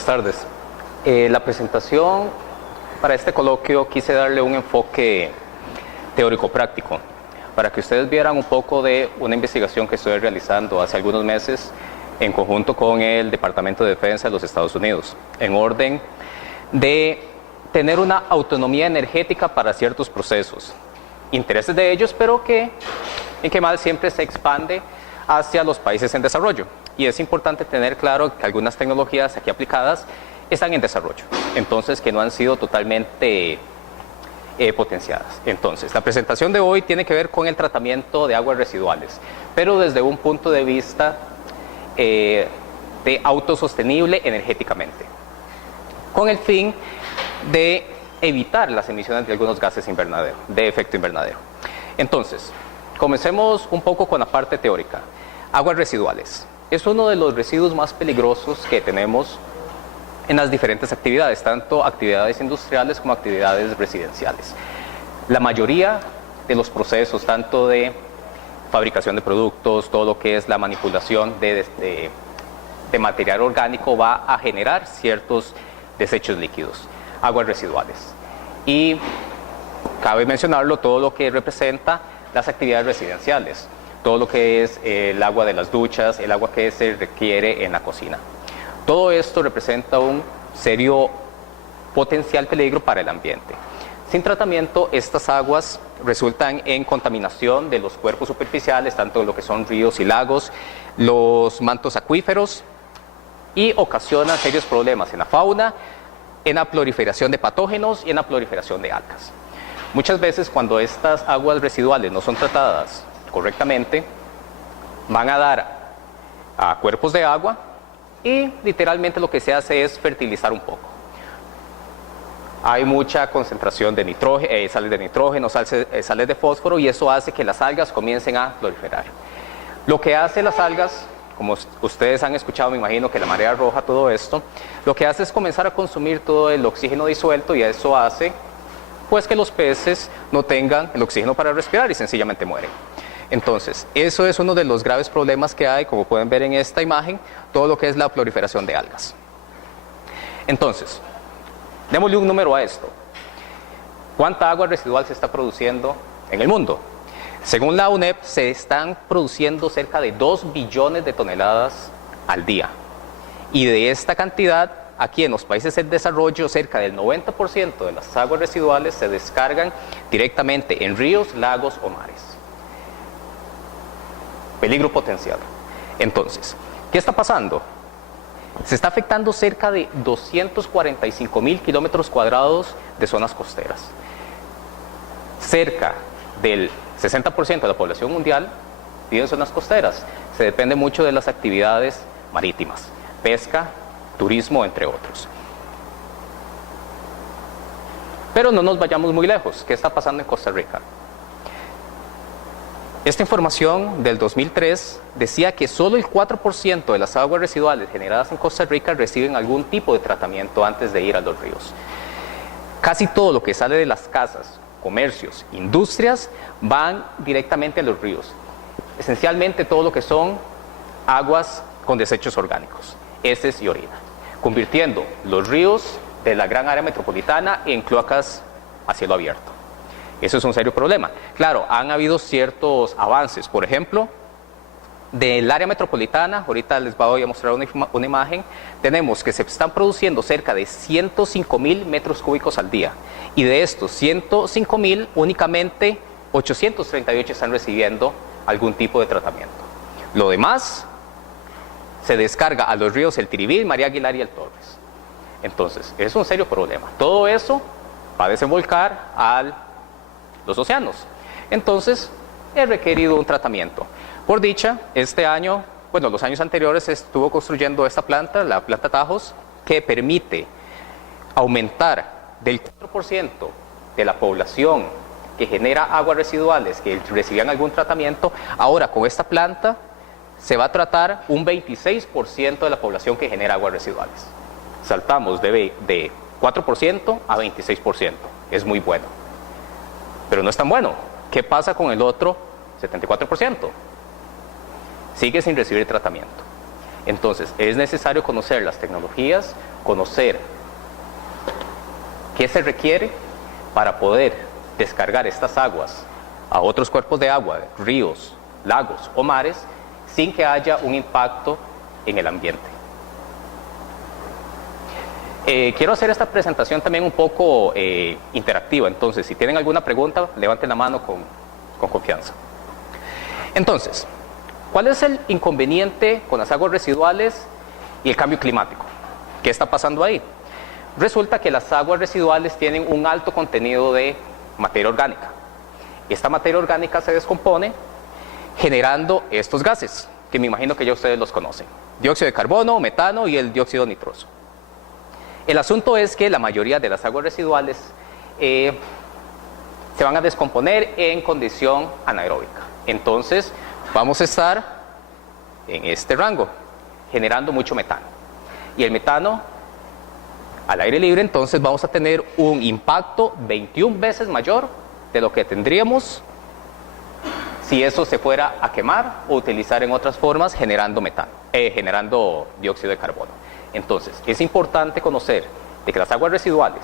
Buenas tardes. La presentación para este coloquio quise darle un enfoque teórico-práctico para que ustedes vieran un poco de una investigación que estoy realizando hace algunos meses en conjunto con el Departamento de Defensa de los Estados Unidos, en orden de tener una autonomía energética para ciertos procesos, intereses de ellos, pero que en que mal siempre se expande hacia los países en desarrollo. Y es importante tener claro que algunas tecnologías aquí aplicadas están en desarrollo, entonces que no han sido totalmente potenciadas. Entonces, la presentación de hoy tiene que ver con el tratamiento de aguas residuales, pero desde un punto de vista de autosostenible energéticamente, con el fin de evitar las emisiones de algunos gases invernadero, de efecto invernadero. Entonces, comencemos un poco con la parte teórica. Aguas residuales. Es uno de los residuos más peligrosos que tenemos en las diferentes actividades, tanto actividades industriales como actividades residenciales. La mayoría de los procesos, tanto de fabricación de productos, todo lo que es la manipulación de material orgánico, va a generar ciertos desechos líquidos, aguas residuales. Y cabe mencionarlo, todo lo que representa las actividades residenciales, todo lo que es el agua de las duchas, el agua que se requiere en la cocina. Todo esto representa un serio potencial peligro para el ambiente. Sin tratamiento, estas aguas resultan en contaminación de los cuerpos superficiales, tanto lo que son ríos y lagos, los mantos acuíferos, y ocasionan serios problemas en la fauna, en la proliferación de patógenos y en la proliferación de algas. Muchas veces, cuando estas aguas residuales no son tratadas correctamente, van a dar a cuerpos de agua y literalmente lo que se hace es fertilizar un poco. Hay mucha concentración de nitrógeno, sales de nitrógeno, sales de fósforo, y eso hace que las algas comiencen a proliferar. Lo que hace las algas, como ustedes han escuchado, me imagino que la marea roja, todo esto, lo que hace es comenzar a consumir todo el oxígeno disuelto, y eso hace pues que los peces no tengan el oxígeno para respirar y sencillamente mueren. Entonces, eso es uno de los graves problemas que hay, como pueden ver en esta imagen, todo lo que es la proliferación de algas. Entonces, démosle un número a esto. ¿Cuánta agua residual se está produciendo en el mundo? Según la UNEP, se están produciendo cerca de 2 billones de toneladas al día. Y de esta cantidad, aquí en los países en desarrollo, cerca del 90% de las aguas residuales se descargan directamente en ríos, lagos o mares. Peligro potencial. Entonces, ¿qué está pasando? Se está afectando cerca de 245.000 kilómetros cuadrados de zonas costeras. Cerca del 60% de la población mundial vive en zonas costeras. Se depende mucho de las actividades marítimas, pesca, turismo, entre otros. Pero no nos vayamos muy lejos. ¿Qué está pasando en Costa Rica? Esta información del 2003 decía que solo el 4% de las aguas residuales generadas en Costa Rica reciben algún tipo de tratamiento antes de ir a los ríos. Casi todo lo que sale de las casas, comercios, industrias, van directamente a los ríos. Esencialmente todo lo que son aguas con desechos orgánicos, heces y orina, convirtiendo los ríos de la gran área metropolitana en cloacas a cielo abierto. Eso es un serio problema. Claro, han habido ciertos avances. Por ejemplo, del área metropolitana, ahorita les voy a mostrar una imagen, tenemos que se están produciendo cerca de 105.000 metros cúbicos al día. Y de estos 105.000, únicamente 838 están recibiendo algún tipo de tratamiento. Lo demás se descarga a los ríos El Tiribí, María Aguilar y El Torres. Entonces, es un serio problema. Todo eso va a desembocar a los océanos. Entonces, he requerido un tratamiento. Por dicha, este año, bueno, los años anteriores se estuvo construyendo esta planta, la planta Tajos, que permite aumentar del 4% de la población que genera aguas residuales que recibían algún tratamiento. Ahora, con esta planta, se va a tratar un 26% de la población que genera aguas residuales. Saltamos de 4% a 26%. Es muy bueno. Pero no es tan bueno. ¿Qué pasa con el otro 74%? Sigue sin recibir tratamiento. Entonces, es necesario conocer las tecnologías conocer qué se requiere para poder descargar estas aguas a otros cuerpos de agua, ríos, lagos o mares, sin que haya un impacto en el ambiente. Quiero hacer esta presentación también un poco interactiva, entonces si tienen alguna pregunta, levanten la mano con confianza. Entonces, ¿cuál es el inconveniente con las aguas residuales y el cambio climático? ¿Qué está pasando ahí? Resulta que las aguas residuales tienen un alto contenido de materia orgánica. Esta materia orgánica se descompone generando estos gases, que me imagino que ya ustedes los conocen: dióxido de carbono, metano y el dióxido nitroso. El asunto es que la mayoría de las aguas residuales se van a descomponer en condición anaeróbica. Entonces vamos a estar en este rango, generando mucho metano. Y el metano al aire libre, entonces vamos a tener un impacto 21 veces mayor de lo que tendríamos si eso se fuera a quemar o utilizar en otras formas generando metano, generando dióxido de carbono. Entonces, es importante conocer de que las aguas residuales,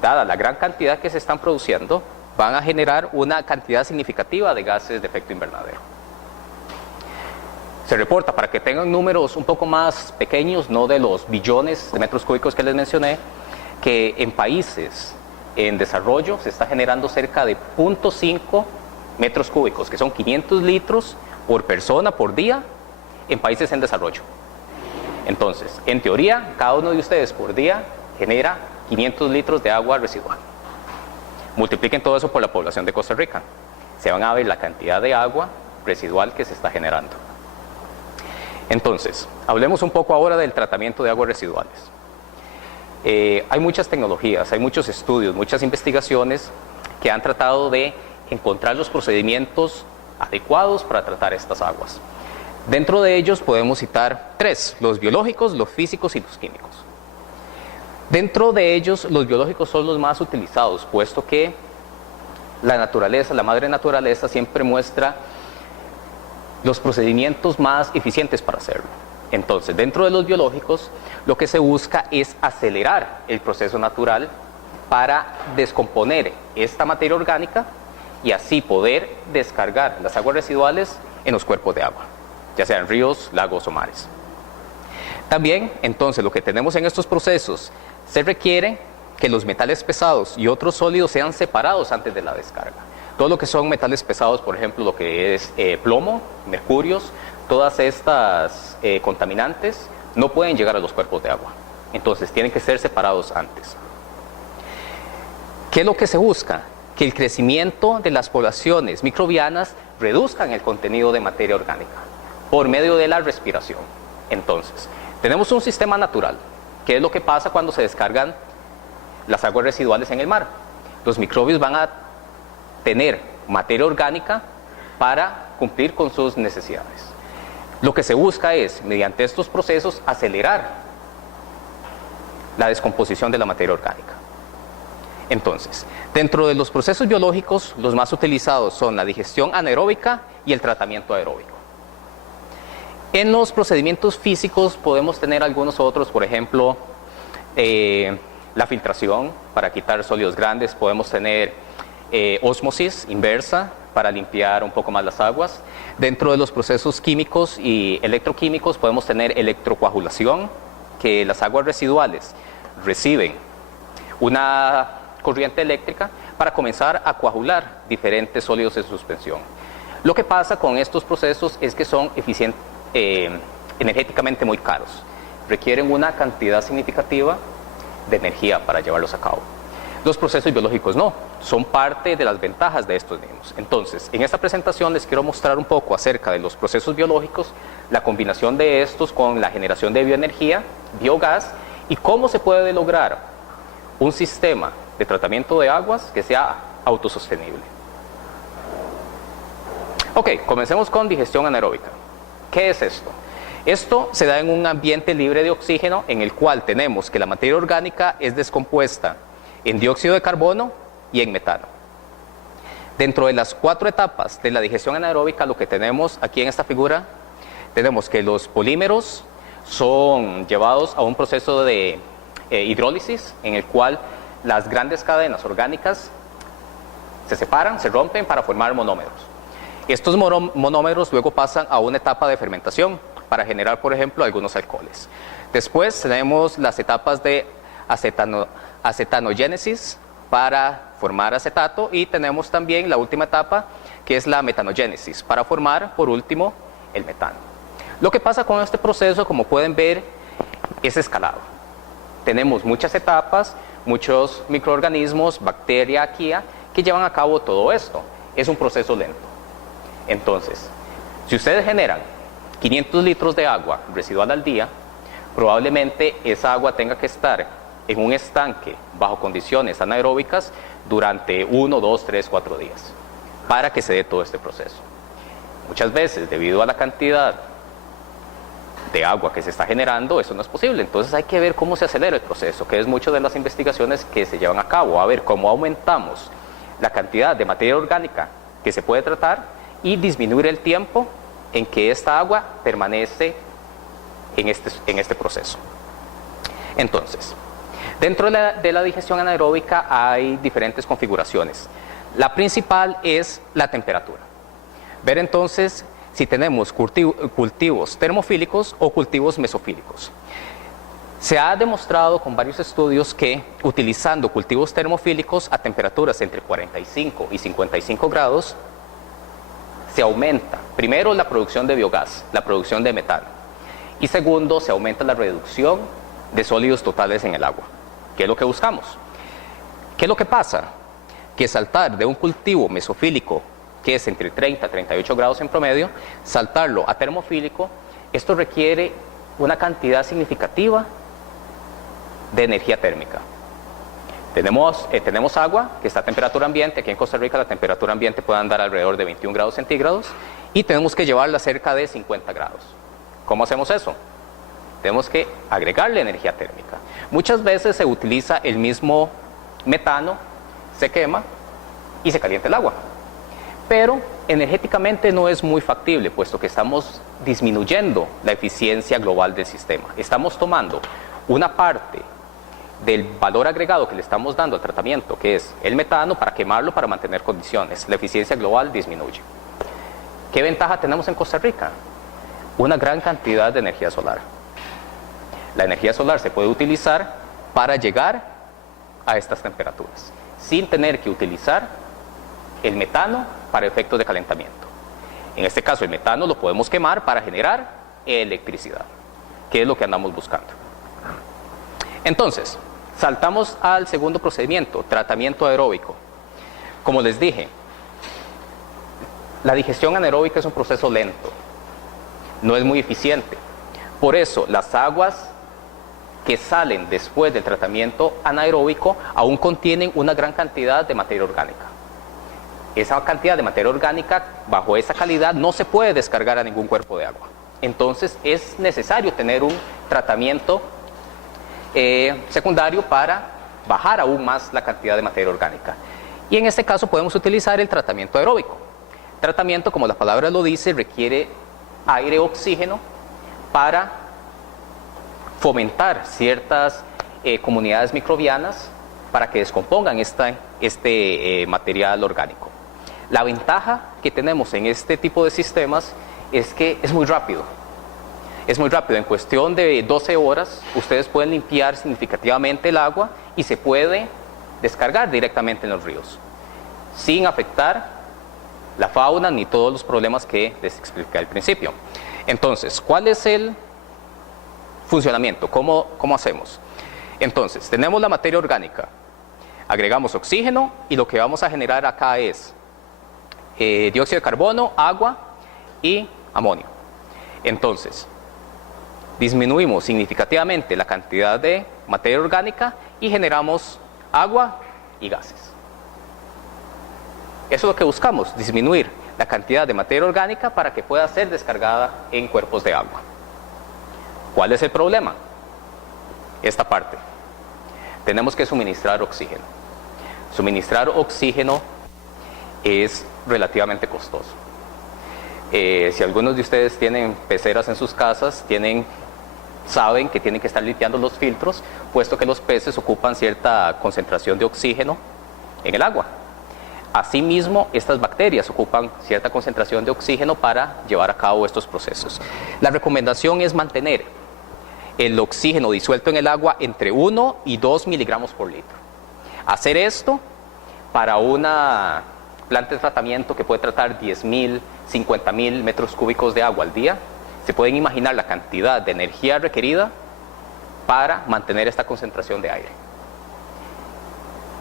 dada la gran cantidad que se están produciendo, van a generar una cantidad significativa de gases de efecto invernadero. Se reporta, para que tengan números un poco más pequeños, no de los billones de metros cúbicos que les mencioné, que en países en desarrollo se está generando cerca de 0.5 metros cúbicos, que son 500 litros por persona por día en países en desarrollo. Entonces, en teoría, cada uno de ustedes por día genera 500 litros de agua residual. Multipliquen todo eso por la población de Costa Rica. Se van a ver la cantidad de agua residual que se está generando. Entonces, hablemos un poco ahora del tratamiento de aguas residuales. Hay muchas tecnologías, hay muchos estudios, muchas investigaciones que han tratado de encontrar los procedimientos adecuados para tratar estas aguas. Dentro de ellos podemos citar tres: los biológicos, los físicos y los químicos. Dentro de ellos, los biológicos son los más utilizados, puesto que la naturaleza, la madre naturaleza, siempre muestra los procedimientos más eficientes para hacerlo. Entonces, dentro de los biológicos, lo que se busca es acelerar el proceso natural para descomponer esta materia orgánica y así poder descargar las aguas residuales en los cuerpos de agua, ya sean ríos, lagos o mares. También, entonces, lo que tenemos en estos procesos, se requiere que los metales pesados y otros sólidos sean separados antes de la descarga. Todo lo que son metales pesados, por ejemplo, lo que es plomo, mercurios, todas estas contaminantes no pueden llegar a los cuerpos de agua. Entonces, tienen que ser separados antes. ¿Qué es lo que se busca? Que el crecimiento de las poblaciones microbianas reduzcan el contenido de materia orgánica por medio de la respiración. Entonces, tenemos un sistema natural. ¿Qué es lo que pasa cuando se descargan las aguas residuales en el mar? Los microbios van a tener materia orgánica para cumplir con sus necesidades. Lo que se busca es, mediante estos procesos, acelerar la descomposición de la materia orgánica. Entonces, dentro de los procesos biológicos, los más utilizados son la digestión anaeróbica y el tratamiento aeróbico. En los procedimientos físicos podemos tener algunos otros, por ejemplo, la filtración para quitar sólidos grandes, podemos tener ósmosis inversa para limpiar un poco más las aguas. Dentro de los procesos químicos y electroquímicos podemos tener electrocoagulación, que las aguas residuales reciben una corriente eléctrica para comenzar a coagular diferentes sólidos en suspensión. Lo que pasa con estos procesos es que son energéticamente muy caros, requieren una cantidad significativa de energía para llevarlos a cabo. Los procesos biológicos no, son parte de las ventajas de estos mismos. Entonces, en esta presentación les quiero mostrar un poco acerca de los procesos biológicos, la combinación de estos con la generación de bioenergía, biogás, y cómo se puede lograr un sistema de tratamiento de aguas que sea autosostenible. Ok, comencemos con digestión anaeróbica. ¿Qué es esto? Esto se da en un ambiente libre de oxígeno en el cual tenemos que la materia orgánica es descompuesta en dióxido de carbono y en metano. Dentro de las 4 etapas de la digestión anaeróbica, lo que tenemos aquí en esta figura, tenemos que los polímeros son llevados a un proceso de hidrólisis, en el cual las grandes cadenas orgánicas se separan, se rompen para formar monómeros. Estos monómeros luego pasan a una etapa de fermentación para generar, por ejemplo, algunos alcoholes. Después tenemos las etapas de acetanogénesis para formar acetato, y tenemos también la última etapa, que es la metanogénesis, para formar, por último, el metano. Lo que pasa con este proceso, como pueden ver, es escalado. Tenemos muchas etapas, muchos microorganismos, bacteria, arquea, que llevan a cabo todo esto. Es un proceso lento. Entonces, si ustedes generan 500 litros de agua residual al día, probablemente esa agua tenga que estar en un estanque bajo condiciones anaeróbicas durante 1, 2, 3, 4 días para que se dé todo este proceso. Muchas veces, debido a la cantidad de agua que se está generando, eso no es posible. Entonces hay que ver cómo se acelera el proceso, que es muchas de las investigaciones que se llevan a cabo, a ver cómo aumentamos la cantidad de materia orgánica que se puede tratar y disminuir el tiempo en que esta agua permanece en este proceso. Entonces, dentro de la digestión anaeróbica hay diferentes configuraciones. La principal es la temperatura. Ver entonces si tenemos cultivos termofílicos o cultivos mesofílicos. Se ha demostrado con varios estudios que utilizando cultivos termofílicos a temperaturas entre 45 y 55 grados, se aumenta, primero, la producción de biogás, la producción de metano, y segundo, se aumenta la reducción de sólidos totales en el agua, que es lo que buscamos. ¿Qué es lo que pasa? Que saltar de un cultivo mesofílico, que es entre 30 y 38 grados en promedio, saltarlo a termofílico, esto requiere una cantidad significativa de energía térmica. Tenemos agua que está a temperatura ambiente. Aquí en Costa Rica la temperatura ambiente puede andar alrededor de 21 grados centígrados y tenemos que llevarla cerca de 50 grados. ¿Cómo hacemos eso? Tenemos que agregarle energía térmica. Muchas veces se utiliza el mismo metano, se quema y se calienta el agua. Pero energéticamente no es muy factible, puesto que estamos disminuyendo la eficiencia global del sistema. Estamos tomando una parte del valor agregado que le estamos dando al tratamiento, que es el metano, para quemarlo, para mantener condiciones. La eficiencia global disminuye. ¿Qué ventaja tenemos en Costa Rica? Una gran cantidad de energía solar. La energía solar se puede utilizar para llegar a estas temperaturas, sin tener que utilizar el metano para efectos de calentamiento. En este caso, el metano lo podemos quemar para generar electricidad, que es lo que andamos buscando. Entonces, saltamos al segundo procedimiento, tratamiento aeróbico. Como les dije, la digestión anaeróbica es un proceso lento, no es muy eficiente. Por eso, las aguas que salen después del tratamiento anaeróbico aún contienen una gran cantidad de materia orgánica. Esa cantidad de materia orgánica, bajo esa calidad, no se puede descargar a ningún cuerpo de agua. Entonces, es necesario tener un tratamiento secundario para bajar aún más la cantidad de materia orgánica. Y en este caso podemos utilizar el tratamiento aeróbico. Tratamiento, como la palabra lo dice, requiere aire, oxígeno, para fomentar ciertas comunidades microbianas para que descompongan este material orgánico. La ventaja que tenemos en este tipo de sistemas es que es muy rápido. Es muy rápido, en cuestión de 12 horas ustedes pueden limpiar significativamente el agua y se puede descargar directamente en los ríos, sin afectar la fauna ni todos los problemas que les expliqué al principio. Entonces, ¿cuál es el funcionamiento? ¿Cómo hacemos? Entonces, tenemos la materia orgánica, agregamos oxígeno y lo que vamos a generar acá es dióxido de carbono, agua y amonio. Entonces, disminuimos significativamente la cantidad de materia orgánica y generamos agua y gases. Eso es lo que buscamos, disminuir la cantidad de materia orgánica para que pueda ser descargada en cuerpos de agua. ¿Cuál es el problema? Esta parte. Tenemos que suministrar oxígeno. Suministrar oxígeno es relativamente costoso. Si algunos de ustedes tienen peceras en sus casas, tienen saben que tienen que estar limpiando los filtros, puesto que los peces ocupan cierta concentración de oxígeno en el agua. Asimismo, estas bacterias ocupan cierta concentración de oxígeno para llevar a cabo estos procesos. La recomendación es mantener el oxígeno disuelto en el agua entre 1 y 2 miligramos por litro. Hacer esto para una planta de tratamiento que puede tratar 10.000, 50.000 metros cúbicos de agua al día, se pueden imaginar la cantidad de energía requerida para mantener esta concentración de aire.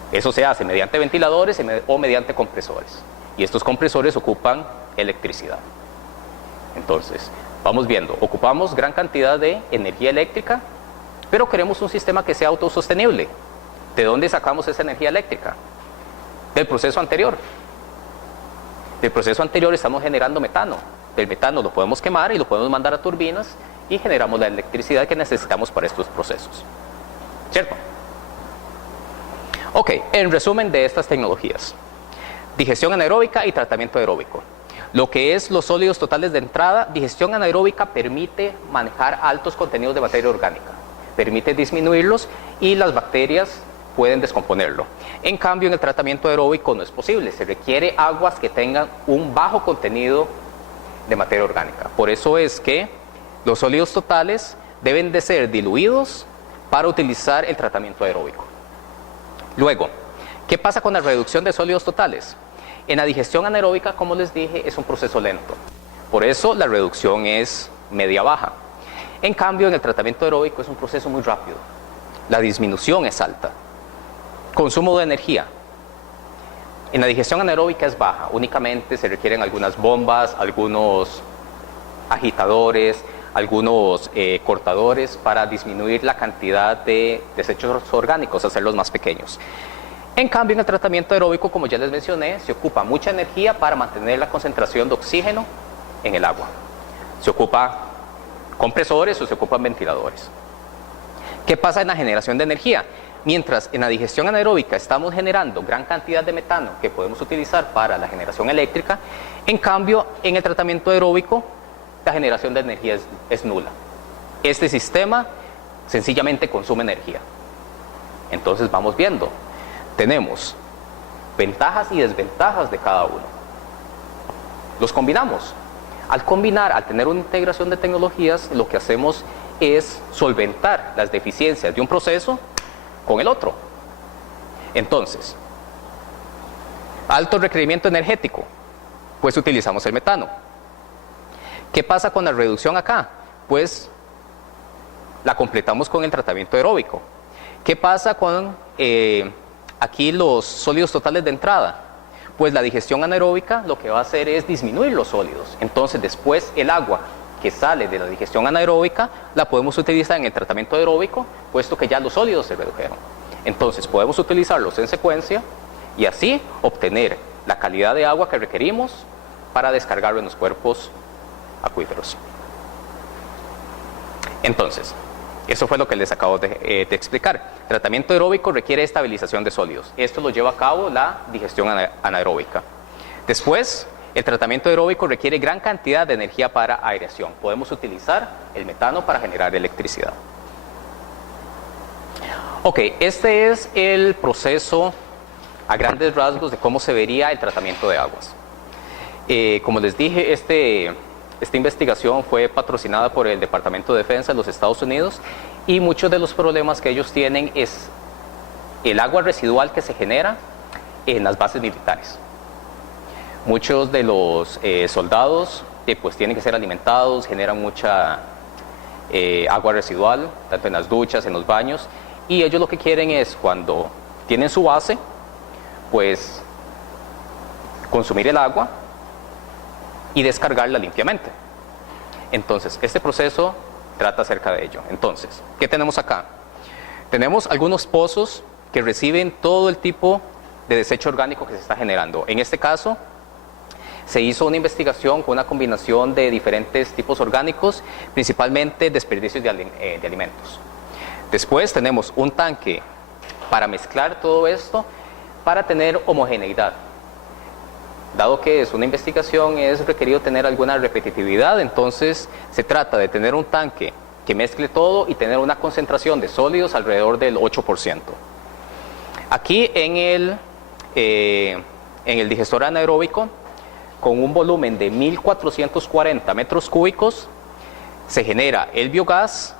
Eso se hace mediante ventiladores o mediante compresores. Y estos compresores ocupan electricidad. Entonces, vamos viendo, ocupamos gran cantidad de energía eléctrica, pero queremos un sistema que sea autosostenible. ¿De dónde sacamos esa energía eléctrica? Del proceso anterior. Del proceso anterior estamos generando metano. Del metano lo podemos quemar y lo podemos mandar a turbinas y generamos la electricidad que necesitamos para estos procesos. ¿Cierto? Ok, en resumen de estas tecnologías. Digestión anaeróbica y tratamiento aeróbico. Lo que es los sólidos totales de entrada, digestión anaeróbica permite manejar altos contenidos de materia orgánica. Permite disminuirlos y las bacterias pueden descomponerlo. En cambio, en el tratamiento aeróbico no es posible. Se requiere aguas que tengan un bajo contenido de materia orgánica. Por eso es que los sólidos totales deben de ser diluidos para utilizar el tratamiento aeróbico. Luego, ¿qué pasa con la reducción de sólidos totales? En la digestión anaeróbica, como les dije, es un proceso lento. Por eso la reducción es media-baja. En cambio, en el tratamiento aeróbico es un proceso muy rápido. La disminución es alta. Consumo de energía. En la digestión anaeróbica es baja. Únicamente se requieren algunas bombas, algunos agitadores, algunos cortadores para disminuir la cantidad de desechos orgánicos, hacerlos más pequeños. En cambio, en el tratamiento aeróbico, como ya les mencioné, se ocupa mucha energía para mantener la concentración de oxígeno en el agua. Se ocupa compresores o se ocupan ventiladores. ¿Qué pasa en la generación de energía? Mientras en la digestión anaeróbica estamos generando gran cantidad de metano que podemos utilizar para la generación eléctrica, en cambio, en el tratamiento aeróbico, la generación de energía es nula. Este sistema sencillamente consume energía. Entonces vamos viendo. Tenemos ventajas y desventajas de cada uno. Los combinamos. Al combinar, al tener una integración de tecnologías, lo que hacemos es solventar las deficiencias de un proceso con el otro. Entonces, alto requerimiento energético, pues utilizamos el metano. ¿Qué pasa con la reducción acá? Pues la completamos con el tratamiento aeróbico. ¿Qué pasa con aquí los sólidos totales de entrada? Pues la digestión anaeróbica lo que va a hacer es disminuir los sólidos. Entonces después el agua que sale de la digestión anaeróbica la podemos utilizar en el tratamiento aeróbico, puesto que ya los sólidos se redujeron. Entonces podemos utilizarlos en secuencia y así obtener la calidad de agua que requerimos para descargarlo en los cuerpos acuíferos. Entonces, eso fue lo que les acabo de explicar. Tratamiento aeróbico requiere estabilización de sólidos. Esto lo lleva a cabo la digestión anaeróbica. Después, el tratamiento aeróbico requiere gran cantidad de energía para aireación. Podemos utilizar el metano para generar electricidad. Ok, este es el proceso a grandes rasgos de cómo se vería el tratamiento de aguas. Como les dije, esta investigación fue patrocinada por el Departamento de Defensa de los Estados Unidos y muchos de los problemas que ellos tienen es el agua residual que se genera en las bases militares. Muchos de los soldados pues tienen que ser alimentados, generan mucha agua residual, tanto en las duchas, en los baños, y ellos lo que quieren es, cuando tienen su base, pues consumir el agua y descargarla limpiamente. Entonces, este proceso trata acerca de ello. Entonces, ¿qué tenemos acá? Tenemos algunos pozos que reciben todo el tipo de desecho orgánico que se está generando. En este caso, se hizo una investigación con una combinación de diferentes tipos orgánicos, principalmente desperdicios de alimentos. Después tenemos un tanque para mezclar todo esto para tener homogeneidad. Dado que es una investigación, es requerido tener alguna repetitividad, entonces se trata de tener un tanque que mezcle todo y tener una concentración de sólidos alrededor del 8%. Aquí en el digestor anaeróbico, con un volumen de 1440 metros cúbicos, se genera el biogás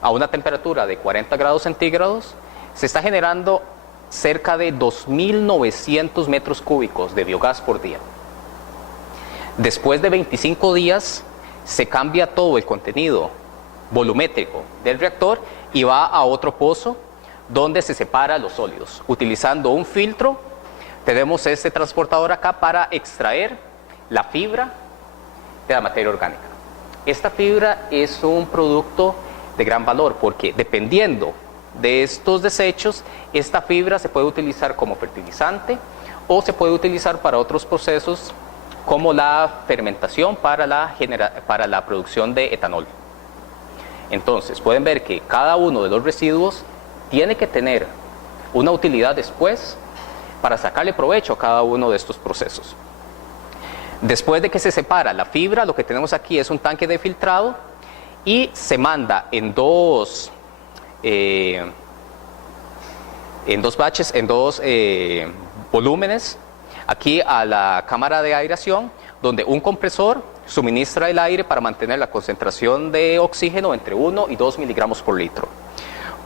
a una temperatura de 40 grados centígrados. Se está generando cerca de 2.900 metros cúbicos de biogás por día. Después de 25 días, se cambia todo el contenido volumétrico del reactor y va a otro pozo donde se separa los sólidos. Utilizando un filtro, tenemos este transportador acá para extraer la fibra de la materia orgánica. Esta fibra es un producto de gran valor porque dependiendo de estos desechos, esta fibra se puede utilizar como fertilizante o se puede utilizar para otros procesos como la fermentación para la producción de etanol. Entonces pueden ver que cada uno de los residuos tiene que tener una utilidad después para sacarle provecho a cada uno de estos procesos. Después de que se separa la fibra, lo que tenemos aquí es un tanque de filtrado y se manda en dos batches, en dos volúmenes, aquí a la cámara de aireación, donde un compresor suministra el aire para mantener la concentración de oxígeno entre 1 y 2 miligramos por litro.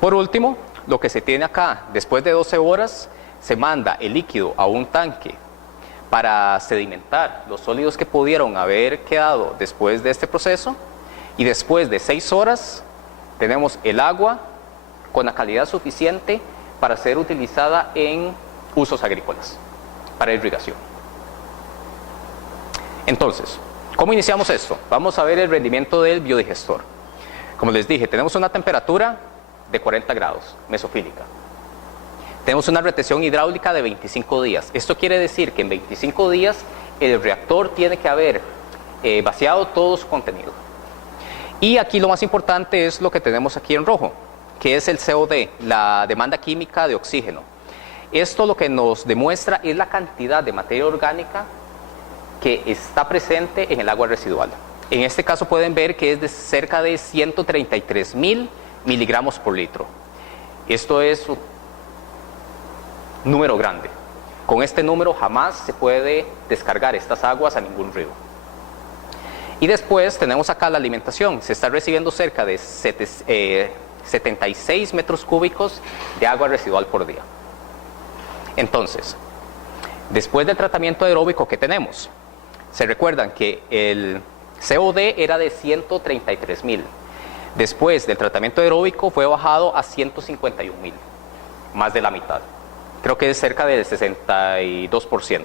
Por último, lo que se tiene acá, después de 12 horas, se manda el líquido a un tanque para sedimentar los sólidos que pudieron haber quedado después de este proceso, y después de 6 horas tenemos el agua con la calidad suficiente para ser utilizada en usos agrícolas, para irrigación. Entonces, ¿cómo iniciamos esto? Vamos a ver el rendimiento del biodigestor. Como les dije, tenemos una temperatura de 40 grados, mesofílica. Tenemos una retención hidráulica de 25 días. Esto quiere decir que en 25 días el reactor tiene que haber vaciado todo su contenido. Y aquí lo más importante es lo que tenemos aquí en rojo, que es el COD, la demanda química de oxígeno. Esto lo que nos demuestra es la cantidad de materia orgánica que está presente en el agua residual. En este caso pueden ver que es de cerca de 133.000 miligramos por litro. Esto es un número grande. Con este número jamás se puede descargar estas aguas a ningún río. Y después tenemos acá la alimentación. Se está recibiendo cerca de 76 metros cúbicos de agua residual por día. Entonces, después del tratamiento aeróbico que tenemos, se recuerdan que el COD era de 133.000. Después del tratamiento aeróbico fue bajado a 151.000, más de la mitad. Creo que es cerca del 62%.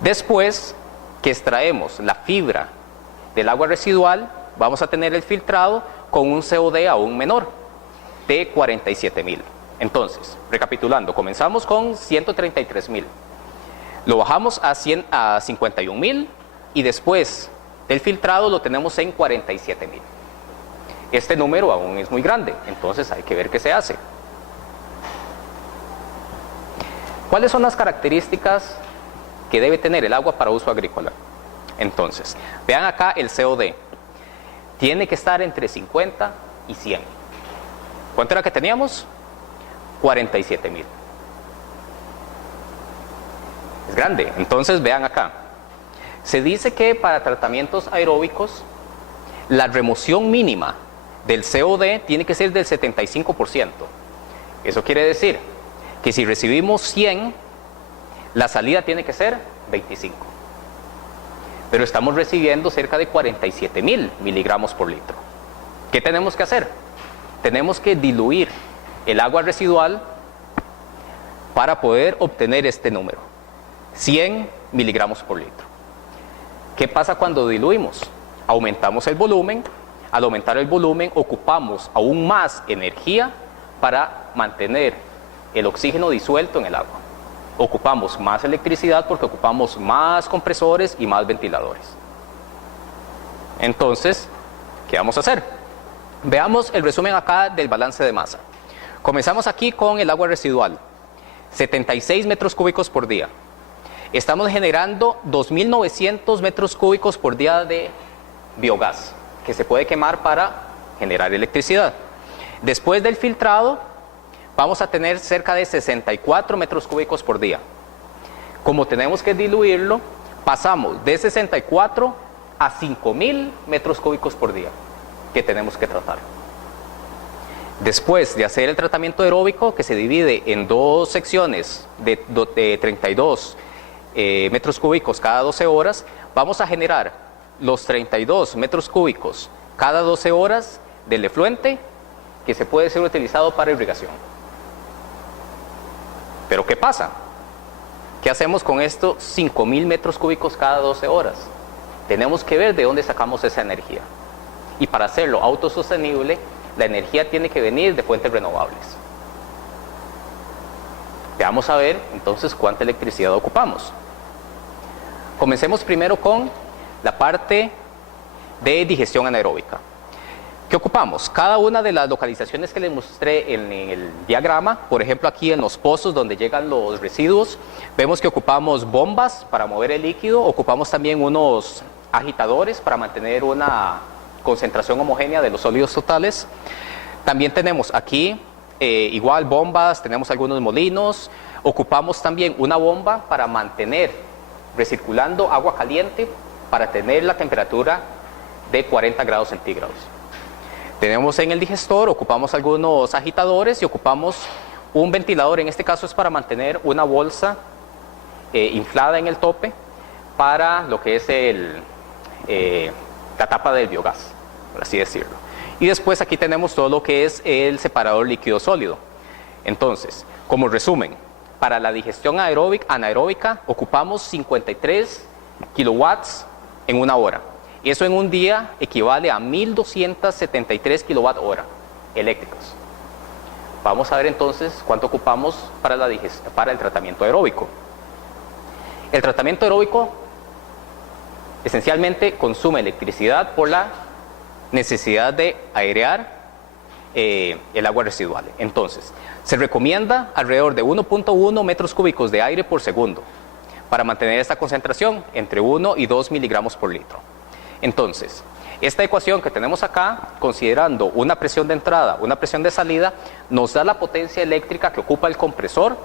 Después que extraemos la fibra del agua residual, vamos a tener el filtrado con un COD aún menor, de 47.000. Entonces, recapitulando, comenzamos con 133.000. Lo bajamos a 51.000 y después del filtrado lo tenemos en 47.000. Este número aún es muy grande, entonces hay que ver qué se hace. ¿Cuáles son las características que debe tener el agua para uso agrícola? Entonces, vean acá el COD. Tiene que estar entre 50 y 100. ¿Cuánto era que teníamos? 47.000. Es grande. Entonces, vean acá. Se dice que para tratamientos aeróbicos, la remoción mínima del COD tiene que ser del 75%. Eso quiere decir que si recibimos 100, la salida tiene que ser 25. Pero estamos recibiendo cerca de 47.000 miligramos por litro. ¿Qué tenemos que hacer? Tenemos que diluir el agua residual para poder obtener este número, 100 miligramos por litro. ¿Qué pasa cuando diluimos? Aumentamos el volumen. Al aumentar el volumen, ocupamos aún más energía para mantener el oxígeno disuelto en el agua. Ocupamos más electricidad porque ocupamos más compresores y más ventiladores. Entonces, ¿qué vamos a hacer? Veamos el resumen acá del balance de masa. Comenzamos aquí con el agua residual, 76 metros cúbicos por día. Estamos generando 2.900 metros cúbicos por día de biogás, que se puede quemar para generar electricidad. Después del filtrado, vamos a tener cerca de 64 metros cúbicos por día. Como tenemos que diluirlo, pasamos de 64 a 5.000 metros cúbicos por día que tenemos que tratar. Después de hacer el tratamiento aeróbico, que se divide en dos secciones de 32 metros cúbicos cada 12 horas, vamos a generar los 32 metros cúbicos cada 12 horas del efluente que se puede ser utilizado para irrigación. Pero ¿qué pasa? ¿Qué hacemos con estos 5.000 metros cúbicos cada 12 horas? Tenemos que ver de dónde sacamos esa energía. Y para hacerlo autosostenible, la energía tiene que venir de fuentes renovables. Veamos a ver entonces cuánta electricidad ocupamos. Comencemos primero con la parte de digestión anaeróbica. ¿Qué ocupamos? Cada una de las localizaciones que les mostré en el diagrama, por ejemplo aquí en los pozos donde llegan los residuos, vemos que ocupamos bombas para mover el líquido, ocupamos también unos agitadores para mantener una concentración homogénea de los sólidos totales. También tenemos aquí igual bombas, tenemos algunos molinos, ocupamos también una bomba para mantener recirculando agua caliente para tener la temperatura de 40 grados centígrados. Tenemos en el digestor, ocupamos algunos agitadores y ocupamos un ventilador, en este caso es para mantener una bolsa inflada en el tope para lo que es la tapa del biogás, por así decirlo. Y después aquí tenemos todo lo que es el separador líquido-sólido. Entonces, como resumen, para la digestión anaeróbica ocupamos 53 kilowatts en una hora. Y eso en un día equivale a 1.273 kilowatt-hora eléctricos. Vamos a ver entonces cuánto ocupamos para el tratamiento aeróbico. El tratamiento aeróbico esencialmente consume electricidad por la necesidad de airear el agua residual. Entonces, se recomienda alrededor de 1.1 metros cúbicos de aire por segundo para mantener esta concentración entre 1 y 2 miligramos por litro. Entonces, esta ecuación que tenemos acá, considerando una presión de entrada, una presión de salida, nos da la potencia eléctrica que ocupa el compresor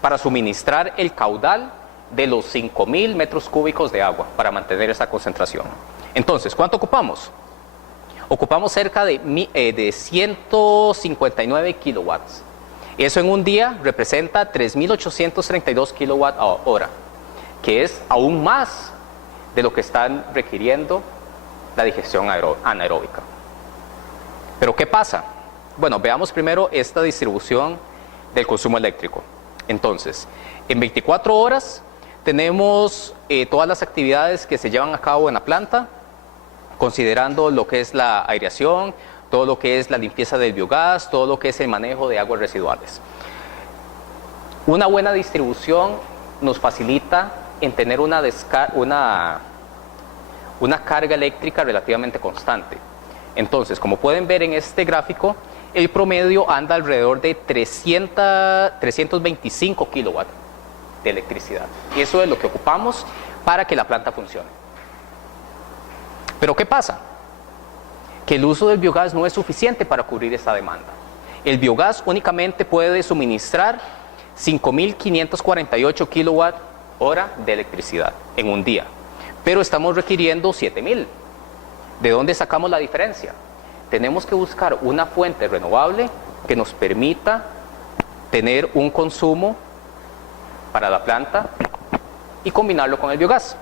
para suministrar el caudal de los 5.000 metros cúbicos de agua para mantener esa concentración. Entonces, ¿cuánto ocupamos? Ocupamos cerca de 159 kilowatts. Eso en un día representa 3.832 kilowatt hora, que es aún más de lo que están requiriendo la digestión anaeróbica. Pero ¿qué pasa? Bueno, veamos primero esta distribución del consumo eléctrico. Entonces, en 24 horas tenemos todas las actividades que se llevan a cabo en la planta, considerando lo que es la aireación, todo lo que es la limpieza del biogás, todo lo que es el manejo de aguas residuales. Una buena distribución nos facilita en tener una carga eléctrica relativamente constante. Entonces, como pueden ver en este gráfico, el promedio anda alrededor de 325 kilowatts de electricidad. Y eso es lo que ocupamos para que la planta funcione. Pero ¿qué pasa? Que el uso del biogás no es suficiente para cubrir esta demanda. El biogás únicamente puede suministrar 5.548 kilowatt hora de electricidad en un día, pero estamos requiriendo 7.000. ¿De dónde sacamos la diferencia? Tenemos que buscar una fuente renovable que nos permita tener un consumo para la planta y combinarlo con el biogás.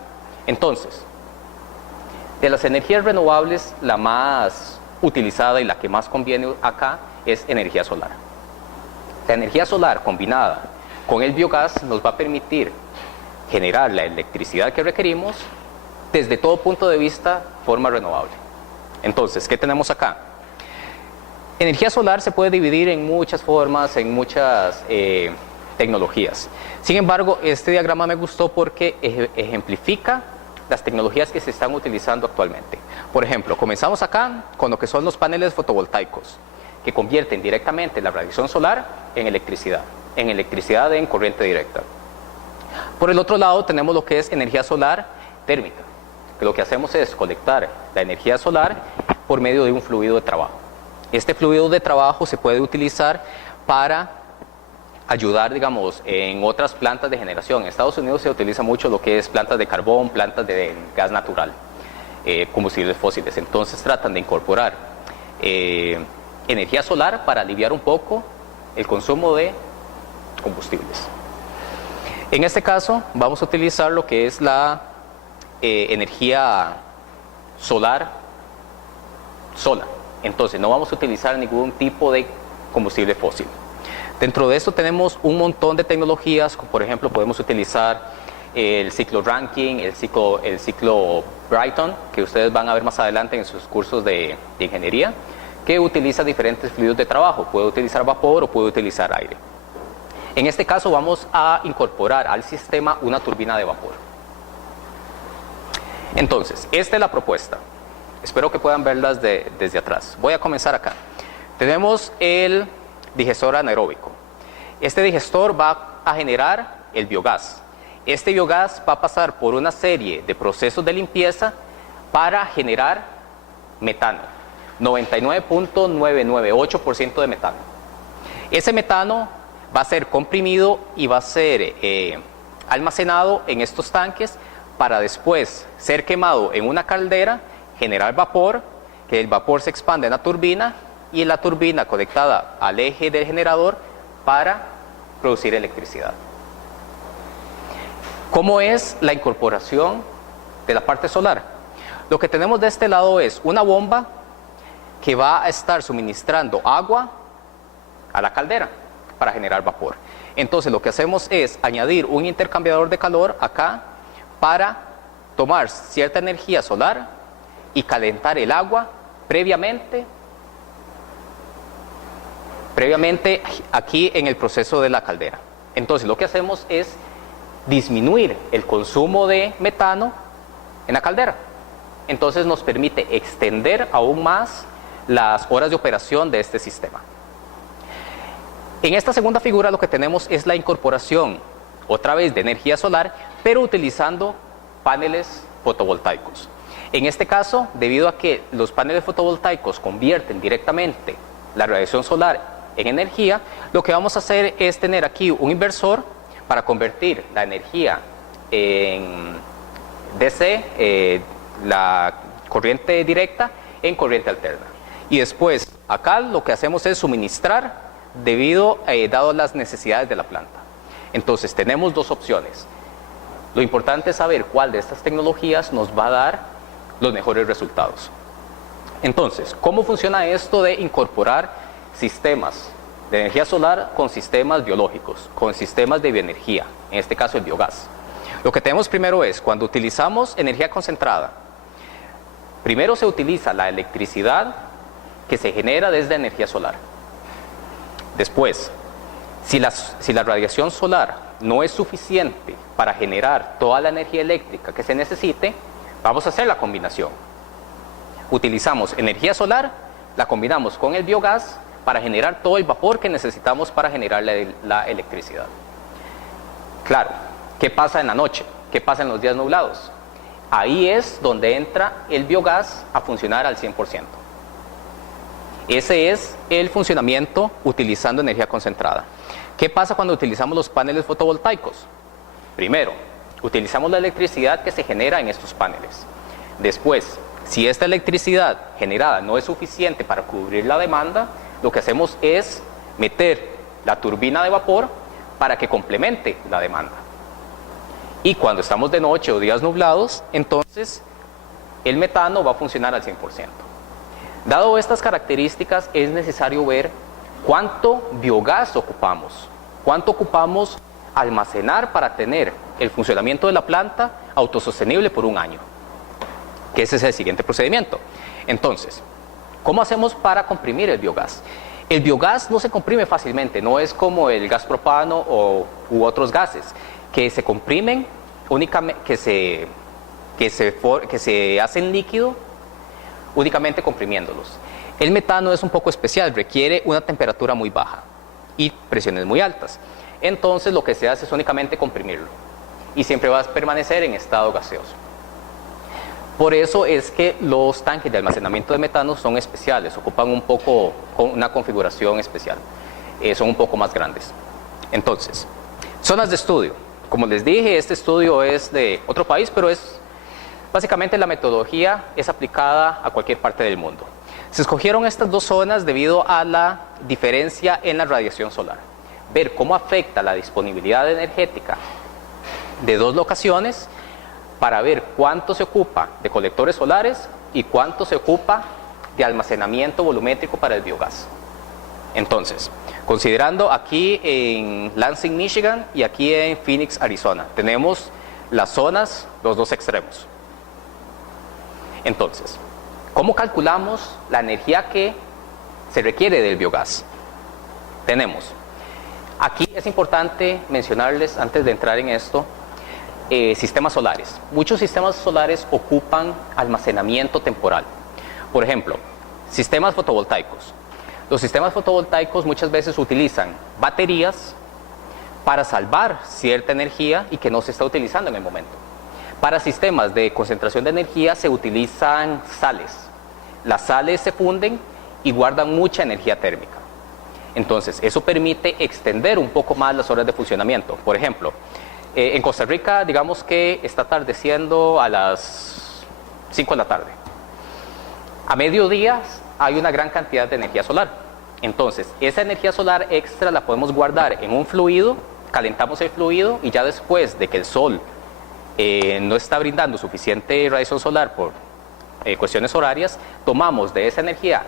Entonces, de las energías renovables, la más utilizada y la que más conviene acá es energía solar. La energía solar combinada con el biogás nos va a permitir generar la electricidad que requerimos desde todo punto de vista, forma renovable. Entonces, ¿qué tenemos acá? Energía solar se puede dividir en muchas formas, en muchas tecnologías. Sin embargo, este diagrama me gustó porque ejemplifica las tecnologías que se están utilizando actualmente. Por ejemplo, comenzamos acá con lo que son los paneles fotovoltaicos, que convierten directamente la radiación solar en electricidad en corriente directa. Por el otro lado tenemos lo que es energía solar térmica, que lo que hacemos es colectar la energía solar por medio de un fluido de trabajo. Este fluido de trabajo se puede utilizar para ayudar, digamos, en otras plantas de generación. En Estados Unidos se utiliza mucho lo que es plantas de carbón, plantas de gas natural, combustibles fósiles. Entonces tratan de incorporar energía solar para aliviar un poco el consumo de combustibles. En este caso vamos a utilizar lo que es la energía solar sola. Entonces no vamos a utilizar ningún tipo de combustible fósil. Dentro de esto tenemos un montón de tecnologías, como por ejemplo podemos utilizar el ciclo Rankine, el ciclo Brayton, que ustedes van a ver más adelante en sus cursos de ingeniería, que utiliza diferentes fluidos de trabajo. Puede utilizar vapor o puede utilizar aire. En este caso vamos a incorporar al sistema una turbina de vapor. Entonces, esta es la propuesta. Espero que puedan verlas desde atrás. Voy a comenzar acá. Tenemos el digestor anaeróbico. Este digestor va a generar el biogás. Este biogás va a pasar por una serie de procesos de limpieza para generar metano. 99.998% de metano. Ese metano va a ser comprimido y va a ser almacenado en estos tanques para después ser quemado en una caldera, generar vapor, que el vapor se expande en la turbina y la turbina conectada al eje del generador para producir electricidad. ¿Cómo es la incorporación de la parte solar? Lo que tenemos de este lado es una bomba que va a estar suministrando agua a la caldera para generar vapor. Entonces lo que hacemos es añadir un intercambiador de calor acá para tomar cierta energía solar y calentar el agua previamente aquí en el proceso de la caldera. Entonces lo que hacemos es disminuir el consumo de metano en la caldera. Entonces nos permite extender aún más las horas de operación de este sistema. En esta segunda figura lo que tenemos es la incorporación otra vez de energía solar, pero utilizando paneles fotovoltaicos. En este caso, debido a que los paneles fotovoltaicos convierten directamente la radiación solar en energía, lo que vamos a hacer es tener aquí un inversor para convertir la energía en DC, la corriente directa, en corriente alterna. Y después, acá lo que hacemos es suministrar dado las necesidades de la planta. Entonces, tenemos dos opciones. Lo importante es saber cuál de estas tecnologías nos va a dar los mejores resultados. Entonces, ¿cómo funciona esto de incorporar sistemas de energía solar con sistemas biológicos, con sistemas de bioenergía, en este caso el biogás? Lo que tenemos primero es, cuando utilizamos energía concentrada, primero se utiliza la electricidad que se genera desde energía solar. Después, si la radiación solar no es suficiente para generar toda la energía eléctrica que se necesite, vamos a hacer la combinación. Utilizamos energía solar, la combinamos con el biogás para generar todo el vapor que necesitamos para generar la electricidad. Claro, ¿qué pasa en la noche? ¿Qué pasa en los días nublados? Ahí es donde entra el biogás a funcionar al 100%. Ese es el funcionamiento utilizando energía concentrada. ¿Qué pasa cuando utilizamos los paneles fotovoltaicos? Primero, utilizamos la electricidad que se genera en estos paneles. Después, si esta electricidad generada no es suficiente para cubrir la demanda, lo que hacemos es meter la turbina de vapor para que complemente la demanda. Y cuando estamos de noche o días nublados, entonces el metano va a funcionar al 100%. Dado estas características, es necesario ver cuánto biogás ocupamos, cuánto ocupamos almacenar para tener el funcionamiento de la planta autosostenible por un año, que ese es el siguiente procedimiento. Entonces, ¿cómo hacemos para comprimir el biogás? El biogás no se comprime fácilmente, no es como el gas propano u otros gases, que se comprimen únicamente, que se hacen líquido únicamente comprimiéndolos. El metano es un poco especial, requiere una temperatura muy baja y presiones muy altas. Entonces lo que se hace es únicamente comprimirlo y siempre va a permanecer en estado gaseoso. Por eso es que los tanques de almacenamiento de metano son especiales, ocupan un poco, una configuración especial, son un poco más grandes. Entonces, zonas de estudio. Como les dije, este estudio es de otro país, pero básicamente la metodología es aplicada a cualquier parte del mundo. Se escogieron estas dos zonas debido a la diferencia en la radiación solar. Ver cómo afecta la disponibilidad energética de dos locaciones para ver cuánto se ocupa de colectores solares y cuánto se ocupa de almacenamiento volumétrico para el biogás. Entonces, considerando aquí en Lansing, Michigan y aquí en Phoenix, Arizona, tenemos las zonas, los dos extremos. Entonces, ¿cómo calculamos la energía que se requiere del biogás? Tenemos, aquí es importante mencionarles antes de entrar en esto, sistemas solares. Muchos sistemas solares ocupan almacenamiento temporal. Por ejemplo, sistemas fotovoltaicos. Los sistemas fotovoltaicos muchas veces utilizan baterías para salvar cierta energía y que no se está utilizando en el momento. Para sistemas de concentración de energía se utilizan sales. Las sales se funden y guardan mucha energía térmica. Entonces, eso permite extender un poco más las horas de funcionamiento. Por ejemplo, en Costa Rica, digamos que está atardeciendo a las 5 de la tarde. A mediodía hay una gran cantidad de energía solar. Entonces, esa energía solar extra la podemos guardar en un fluido, calentamos el fluido y ya después de que el sol no está brindando suficiente radiación solar por cuestiones horarias, tomamos de esa energía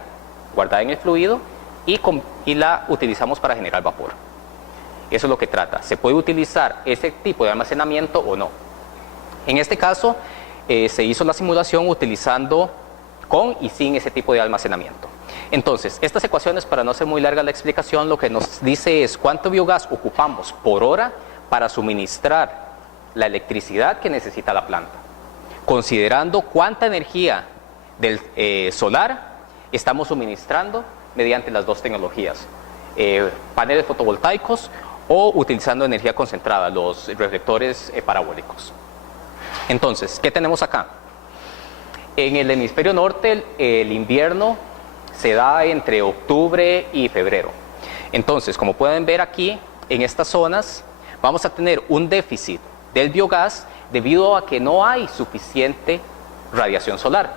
guardada en el fluido y la utilizamos para generar vapor. Eso es lo que trata. ¿Se puede utilizar ese tipo de almacenamiento o no? En este caso, se hizo la simulación utilizando con y sin ese tipo de almacenamiento. Entonces, estas ecuaciones, para no hacer muy larga la explicación, lo que nos dice es cuánto biogás ocupamos por hora para suministrar la electricidad que necesita la planta, considerando cuánta energía del solar estamos suministrando mediante las dos tecnologías, paneles fotovoltaicos o utilizando energía concentrada, los reflectores parabólicos. Entonces, ¿qué tenemos acá? En el hemisferio norte, el invierno se da entre octubre y febrero. Entonces, como pueden ver aquí, en estas zonas, vamos a tener un déficit del biogás debido a que no hay suficiente radiación solar.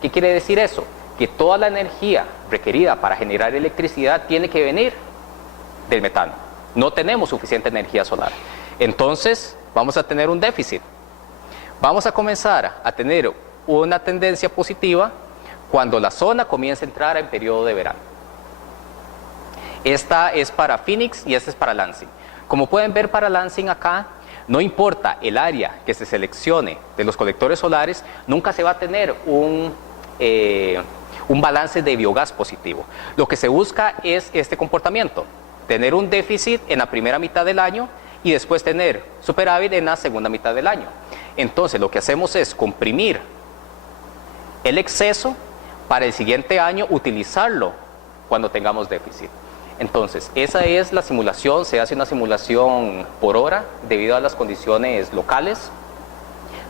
¿Qué quiere decir eso? Que toda la energía requerida para generar electricidad tiene que venir del metano. No tenemos suficiente energía solar. Entonces, vamos a tener un déficit. Vamos a comenzar a tener una tendencia positiva cuando la zona comience a entrar en periodo de verano. Esta es para Phoenix y esta es para Lansing. Como pueden ver, para Lansing acá, no importa el área que se seleccione de los colectores solares, nunca se va a tener un balance de biogás positivo. Lo que se busca es este comportamiento, tener un déficit en la primera mitad del año y después tener superávit en la segunda mitad del año. Entonces, lo que hacemos es comprimir el exceso para el siguiente año utilizarlo cuando tengamos déficit. Entonces, esa es la simulación, se hace una simulación por hora debido a las condiciones locales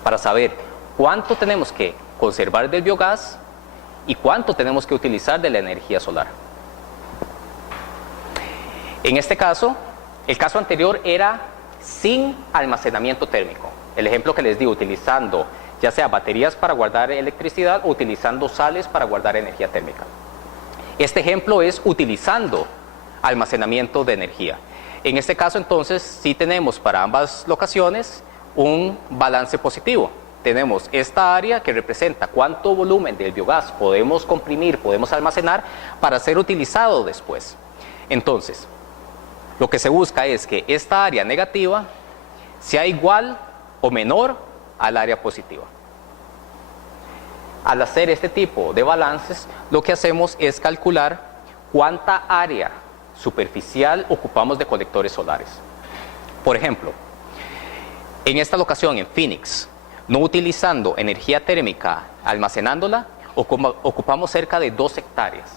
para saber cuánto tenemos que conservar del biogás y cuánto tenemos que utilizar de la energía solar. En este caso, el caso anterior era sin almacenamiento térmico. El ejemplo que les di, utilizando ya sea baterías para guardar electricidad o utilizando sales para guardar energía térmica. Este ejemplo es utilizando almacenamiento de energía. En este caso, entonces, sí tenemos para ambas locaciones un balance positivo. Tenemos esta área que representa cuánto volumen del biogás podemos comprimir, podemos almacenar para ser utilizado después. Entonces, lo que se busca es que esta área negativa sea igual o menor al área positiva. Al hacer este tipo de balances, lo que hacemos es calcular cuánta área superficial ocupamos de colectores solares. Por ejemplo, en esta locación en Phoenix, no utilizando energía térmica, almacenándola, ocupamos cerca de 2 hectáreas.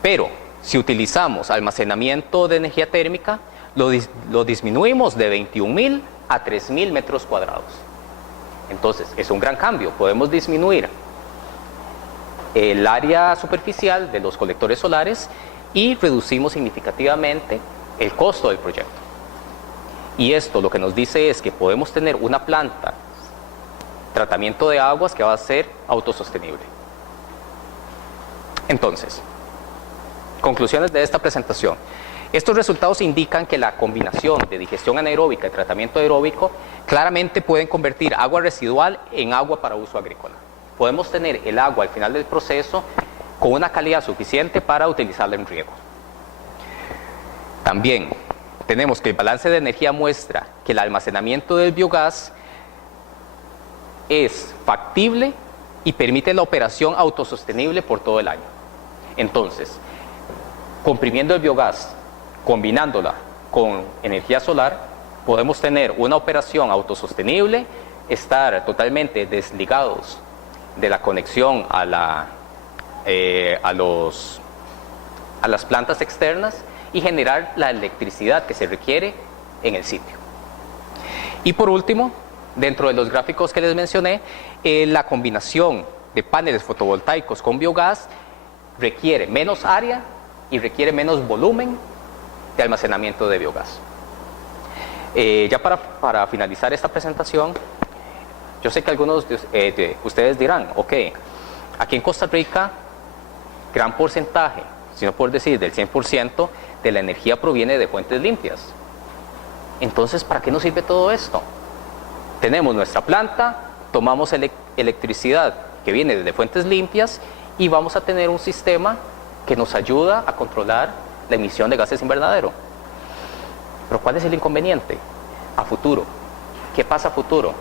Pero si utilizamos almacenamiento de energía térmica, lo disminuimos de 21.000 a 3.000 metros cuadrados. Entonces, es un gran cambio. Podemos disminuir el área superficial de los colectores solares y reducimos significativamente el costo del proyecto. Y esto lo que nos dice es que podemos tener una planta tratamiento de aguas que va a ser autosostenible. Entonces, conclusiones de esta presentación. Estos resultados indican que la combinación de digestión anaeróbica y tratamiento aeróbico claramente pueden convertir agua residual en agua para uso agrícola. Podemos tener el agua al final del proceso con una calidad suficiente para utilizarla en riego. También tenemos que el balance de energía muestra que el almacenamiento del biogás es factible y permite la operación autosostenible por todo el año. Entonces, comprimiendo el biogás, combinándola con energía solar, podemos tener una operación autosostenible, estar totalmente desligados de la conexión a las plantas externas y generar la electricidad que se requiere en el sitio. Y por último, dentro de los gráficos que les mencioné, la combinación de paneles fotovoltaicos con biogás requiere menos área y requiere menos volumen de almacenamiento de biogás. Ya para finalizar esta presentación, yo sé que algunos de ustedes dirán, ok, aquí en Costa Rica, gran porcentaje, si no por decir del 100%, de la energía proviene de fuentes limpias. Entonces, ¿para qué nos sirve todo esto? Tenemos nuestra planta, tomamos electricidad que viene de fuentes limpias y vamos a tener un sistema que nos ayuda a controlar la emisión de gases invernadero. Pero ¿cuál es el inconveniente? A futuro. ¿Qué pasa a futuro?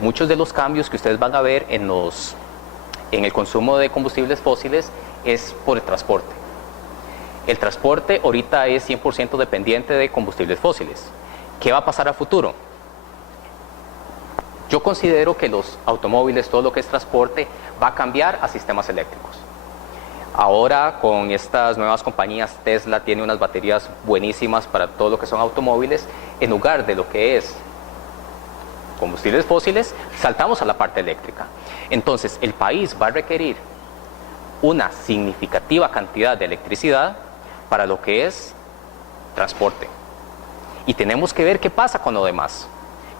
Muchos de los cambios que ustedes van a ver en el consumo de combustibles fósiles es por el transporte. El transporte ahorita es 100% dependiente de combustibles fósiles. ¿Qué va a pasar a futuro? Yo considero que los automóviles, todo lo que es transporte, va a cambiar a sistemas eléctricos. Ahora, con estas nuevas compañías, Tesla tiene unas baterías buenísimas para todo lo que son automóviles. En lugar de lo que es combustibles fósiles, saltamos a la parte eléctrica. Entonces, el país va a requerir una significativa cantidad de electricidad para lo que es transporte. Y tenemos que ver qué pasa con lo demás.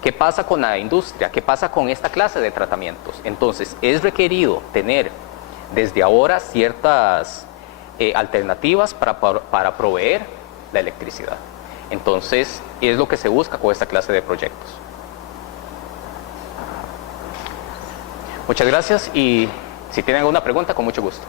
¿Qué pasa con la industria? ¿Qué pasa con esta clase de tratamientos? Entonces, es requerido tener desde ahora ciertas alternativas para proveer la electricidad. Entonces, es lo que se busca con esta clase de proyectos. Muchas gracias y si tienen alguna pregunta, con mucho gusto.